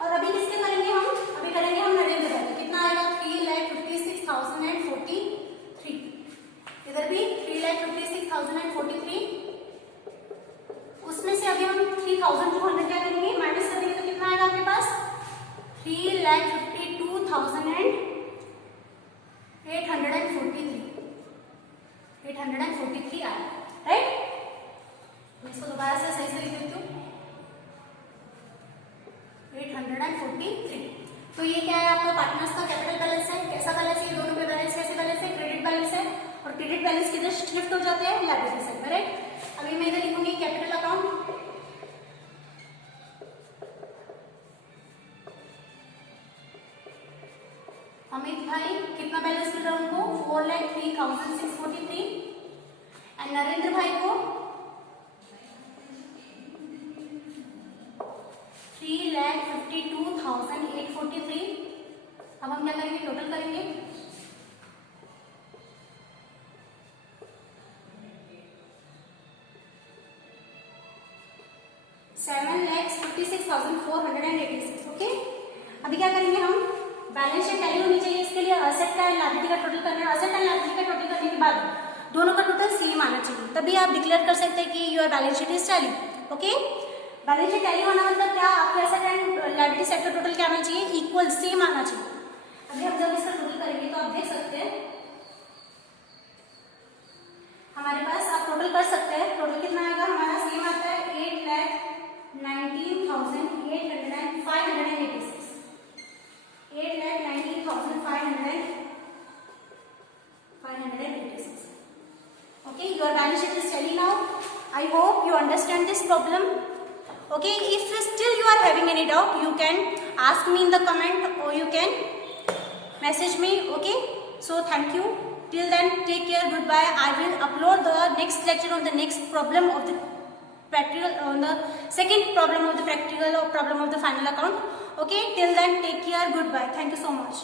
और अभी किसके करेंगे हम, अभी करेंगे हम नरेंद्र भाई। कितना आएगा 3,56,043। इधर भी 3,56,043। उसमें से अभी हम 3,200 क्या करेंगे, माइनस कर देंगे, तो कितना आएगा आपके पास 3,52,843 आया, राइट। इसको दोबारा से सही से लिख देती हूँ 843। तो ये क्या है, आपका पार्टनर्स का कैपिटल बैलेंस है। कैसा बैलेंस है, ये दोनों के बैलेंस कैसे बैलेंस है, क्रेडिट बैलेंस है। और क्रेडिट बैलेंस किधर शिफ्ट हो जाते हैं, लायबिलिटी साइड में, राइट। अभी मैं इधर लिखूंगी कैपिटल अकाउंट। अमित भाई कितना बैलेंस मिल रहा है उनको 4,03,643। एंड नरेंद्र भाई को 3,52,843। अब हम क्या करेंगे, टोटल करेंगे। $7,56,486, ओके। अभी क्या करेंगे हम, बैलेंस शीट टैली होनी चाहिए, इसके लिए असेट का एंड लायबिलिटी का टोटल करना है। असेट एंड लायबिलिटी का टोटल करने के बाद दोनों का टोटल सेम आना चाहिए, तभी आप डिक्लेयर कर सकते हैं कि your balance sheet is tally, okay. Balance sheet tally होना मतलब क्या, आपके असेट एंड लायबिलिटी साइड का टोटल क्या आना चाहिए, इक्वल सेम आना चाहिए। अभी हम जब इसका टोटल करेंगे तो आप देख सकते हैं हमारे पास, आप टोटल कर सकते हैं, टोटल कितना आएगा हमारा, सेम आता है 8,19,586। 8,19,586. Okay, your balance sheet is tally now. I hope you understand this problem. Okay, if still you are having any doubt, you can ask me in the comment or you can message me. Okay, so thank you. Till then, take care. Goodbye. I will upload the next lecture on the next problem of the practical, on the second problem of the practical or problem of the final account. Okay, till then, take care. Goodbye. Thank you so much.